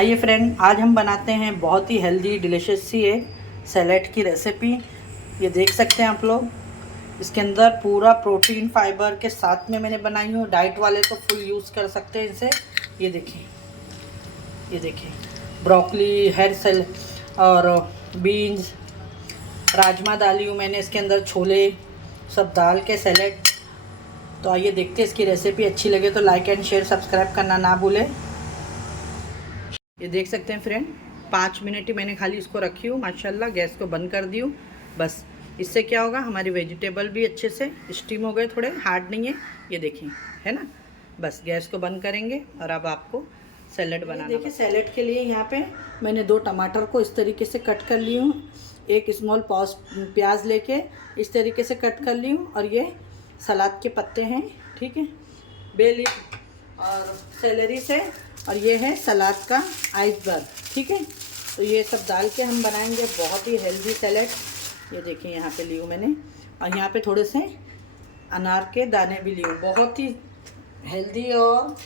आइए फ्रेंड, आज हम बनाते हैं बहुत ही हेल्दी डिलीशियस सी एक सैलेड की रेसिपी। ये देख सकते हैं आप लोग, इसके अंदर पूरा प्रोटीन फाइबर के साथ में मैंने बनाई हूँ। डाइट वाले तो फुल यूज़ कर सकते हैं इसे। ये देखिए ब्रोकली, हेयर सेल और बीन्स, राजमा डाली हूँ मैंने इसके अंदर, छोले सब डाल के सैलेड। तो आइए देखते हैं इसकी रेसिपी। अच्छी लगे तो लाइक एंड शेयर सब्सक्राइब करना ना भूलें। ये देख सकते हैं फ्रेंड, 5 मिनट ही मैंने खाली इसको रखी हूँ। माशाल्लाह गैस को बंद कर दी हूँ। बस इससे क्या होगा, हमारी वेजिटेबल भी अच्छे से स्टीम हो गए, थोड़े हार्ड नहीं है। ये देखिए, है ना। बस गैस को बंद करेंगे और अब आपको सैलेड बनाना। देखिए सैलेड के लिए यहाँ पे मैंने 2 टमाटर को इस तरीके से कट कर ली हूँ। एक स्मॉल पॉज प्याज लेके इस तरीके से कट कर ली हूँ। और ये सलाद के पत्ते हैं, ठीक है, बे लीफ और सेलरी से। और ये है सलाद का आइसबर्ग, ठीक है। तो ये सब डाल के हम बनाएंगे बहुत ही हेल्दी सैलेड। ये देखिए यहाँ पे ली हूँ मैंने, और यहाँ पे थोड़े से अनार के दाने भी ली हूँ। बहुत ही हेल्दी और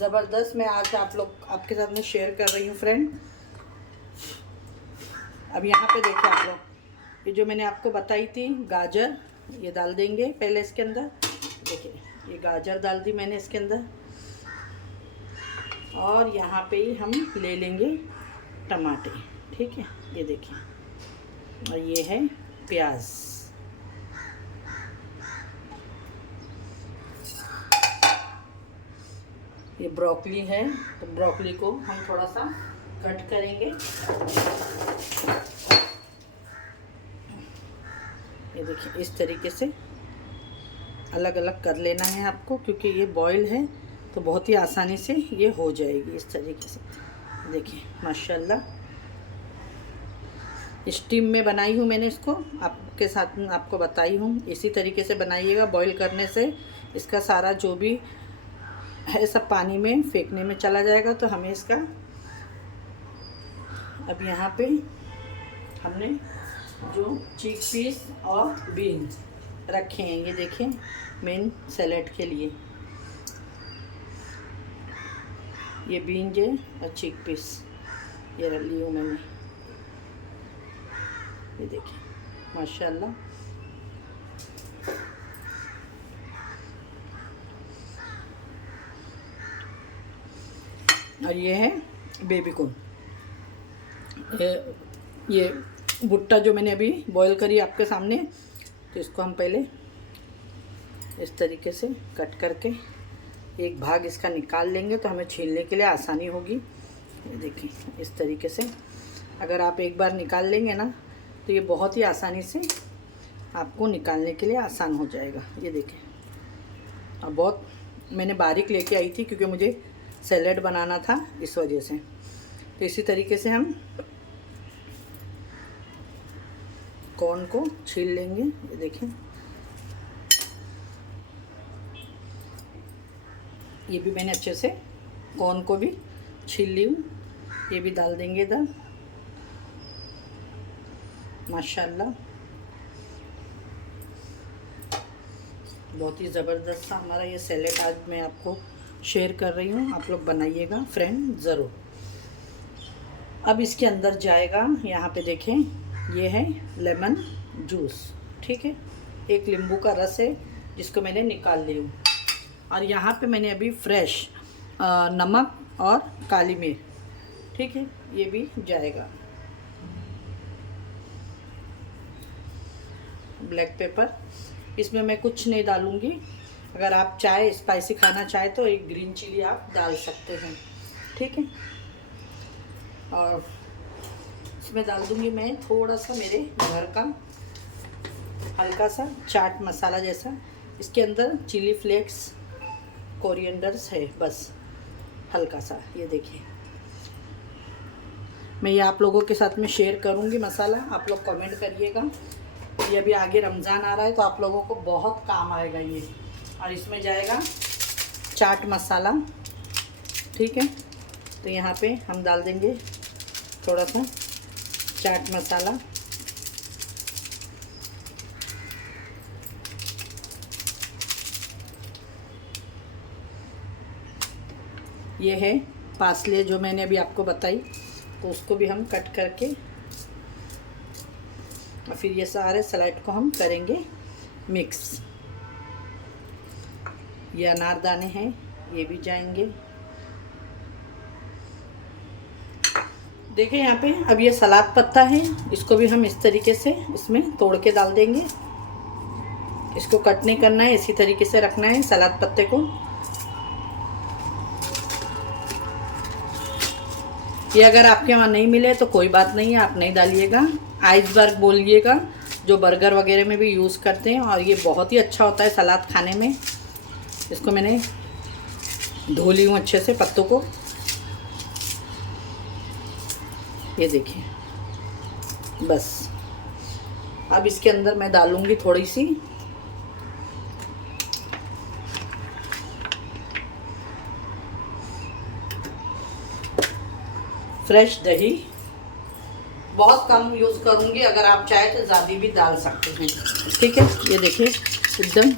ज़बरदस्त मैं आज आपके साथ में शेयर कर रही हूँ फ्रेंड। अब यहाँ पे देखिए आप लोग, ये जो मैंने आपको बताई थी गाजर, ये डाल देंगे पहले इसके अंदर। देखिए ये गाजर डाल दी मैंने इसके अंदर। और यहाँ पे ही हम ले लेंगे टमाटर, ठीक है। ये देखिए, और ये है प्याज। ये ब्रोकली है, तो ब्रोकली को हम थोड़ा सा कट करेंगे। ये देखिए इस तरीके से अलग अलग कर लेना है आपको, क्योंकि ये बॉयल है तो बहुत ही आसानी से ये हो जाएगी इस तरीके से। देखिए माशाल्लाह स्टीम में बनाई हूँ मैंने इसको, आपके साथ में आपको बताई हूँ। इसी तरीके से बनाइएगा। बॉईल करने से इसका सारा जो भी है सब पानी में फेंकने में चला जाएगा। तो हमें इसका अब यहाँ पे हमने जो चिक पीस और बीन्स रखे हैं, ये देखें मेन सैलेड के लिए, ये बीन्स है और चिक पीस ये रख ली हूँ मैंने। ये देखिए माशाल्लाह। और ये है बेबी कॉर्न, ये भुट्टा जो मैंने अभी बॉईल करी आपके सामने। तो इसको हम पहले इस तरीके से कट करके एक भाग इसका निकाल लेंगे, तो हमें छीलने के लिए आसानी होगी। ये देखिए इस तरीके से अगर आप एक बार निकाल लेंगे ना, तो ये बहुत ही आसानी से आपको निकालने के लिए आसान हो जाएगा। ये देखें, अब बहुत मैंने बारीक लेके आई थी क्योंकि मुझे सैलेड बनाना था, इस वजह से। तो इसी तरीके से हम कॉर्न को छील लेंगे। ये देखें, ये भी मैंने अच्छे से कॉर्न को भी छील ली हूँ। ये भी डाल देंगे इधर। माशाल्लाह बहुत ही ज़बरदस्त सा हमारा ये सैलेड आज मैं आपको शेयर कर रही हूँ। आप लोग बनाइएगा फ्रेंड ज़रूर। अब इसके अंदर जाएगा, यहाँ पे देखें ये है लेमन जूस, ठीक है। एक नींबू का रस है जिसको मैंने निकाल ली हूँ। और यहाँ पे मैंने अभी फ्रेश नमक और काली मिर्च, ठीक है, ये भी जाएगा। ब्लैक पेपर, इसमें मैं कुछ नहीं डालूँगी। अगर आप चाहे स्पाइसी खाना चाहे तो एक ग्रीन चिली आप डाल सकते हैं, ठीक है। और इसमें डाल दूँगी मैं थोड़ा सा मेरे घर का हल्का सा चाट मसाला जैसा। इसके अंदर चिली फ्लेक्स, कोरिएंडर्स है, बस हल्का सा। ये देखिए मैं ये आप लोगों के साथ में शेयर करूँगी मसाला, आप लोग कमेंट करिएगा। ये अभी आगे रमज़ान आ रहा है तो आप लोगों को बहुत काम आएगा ये। और इसमें जाएगा चाट मसाला, ठीक है। तो यहाँ पे हम डाल देंगे थोड़ा सा चाट मसाला। ये है पार्सले जो मैंने अभी आपको बताई, तो उसको भी हम कट करके और फिर ये सारे सलाद को हम करेंगे मिक्स। ये अनारदाने हैं, ये भी जाएंगे। देखिए यहाँ पे अब ये सलाद पत्ता है, इसको भी हम इस तरीके से इसमें तोड़ के डाल देंगे। इसको कट नहीं करना है, इसी तरीके से रखना है सलाद पत्ते को। ये अगर आपके वहाँ नहीं मिले तो कोई बात नहीं है, आप नहीं डालिएगा। आइसबर्ग बोलिएगा, जो बर्गर वगैरह में भी यूज़ करते हैं, और ये बहुत ही अच्छा होता है सलाद खाने में। इसको मैंने धो ली हूँ अच्छे से पत्तों को। ये देखिए, बस अब इसके अंदर मैं डालूँगी थोड़ी सी फ्रेश दही। बहुत कम यूज़ करूँगी, अगर आप चाहे तो ज़्यादा भी डाल सकते हैं, ठीक है। ये देखिए एकदम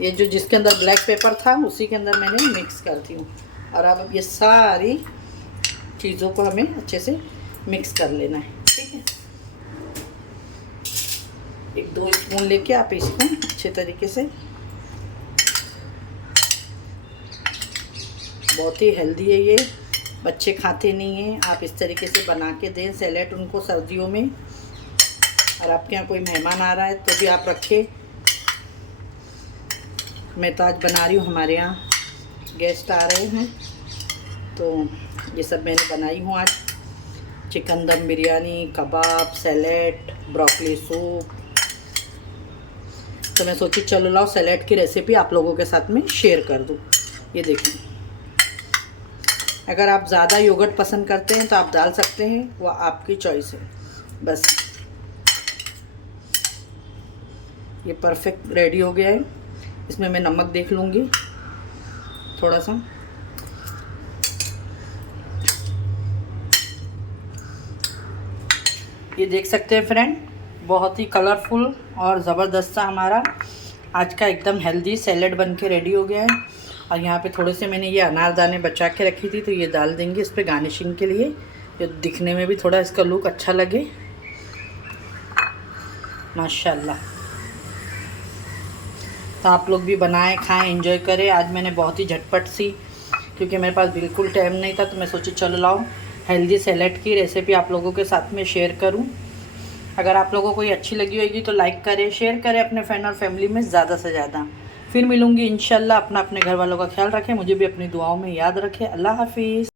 ये जो जिसके अंदर ब्लैक पेपर था उसी के अंदर मैंने मिक्स करती हूँ। और अब ये सारी चीज़ों को हमें अच्छे से मिक्स कर लेना है, ठीक है। 1-2 स्पून लेके आप इसको अच्छे तरीके से, बहुत ही हेल्दी है ये, बच्चे खाते नहीं हैं, आप इस तरीके से बना के दें सैलेड उनको सर्दियों में। और आपके यहाँ कोई मेहमान आ रहा है तो भी आप रखें। मैं तो आज बना रही हूँ, हमारे यहाँ गेस्ट आ रहे हैं, तो ये सब मैंने बनाई हूँ आज। चिकन दम बिरयानी, कबाब, सैलेड, ब्रोकली सूप। तो मैं सोची चलो लाओ सैलेड की रेसिपी आप लोगों के साथ में शेयर कर दूँ। ये देखिए, अगर आप ज़्यादा योगर्ट पसंद करते हैं तो आप डाल सकते हैं, वो आपकी चॉइस है। बस ये परफेक्ट रेडी हो गया है। इसमें मैं नमक देख लूँगी थोड़ा सा। ये देख सकते हैं फ्रेंड, बहुत ही कलरफुल और ज़बरदस्त सा हमारा आज का एकदम हेल्दी सैलेड बन के रेडी हो गया है। और यहाँ पे थोड़े से मैंने ये अनारदाने बचा के रखी थी, तो ये डाल देंगे इस पर गार्निशिंग के लिए, जो दिखने में भी थोड़ा इसका लुक अच्छा लगे। माशाल्लाह। तो आप लोग भी बनाएं, खाएं, एंजॉय करें। आज मैंने बहुत ही झटपट सी, क्योंकि मेरे पास बिल्कुल टाइम नहीं था, तो मैं सोची चलो लाओ हेल्दी सैलेड की रेसिपी आप लोगों के साथ में शेयर करूं। अगर आप लोगों को ये अच्छी लगी होगी तो लाइक करें, शेयर करें अपने फ्रेंड और फैमिली में ज़्यादा से ज़्यादा। फिर मिलूँगी इंशाल्लाह। अपने घर वालों का ख्याल रखें, मुझे भी अपनी दुआओं में याद रखें। अल्लाह हाफिज़।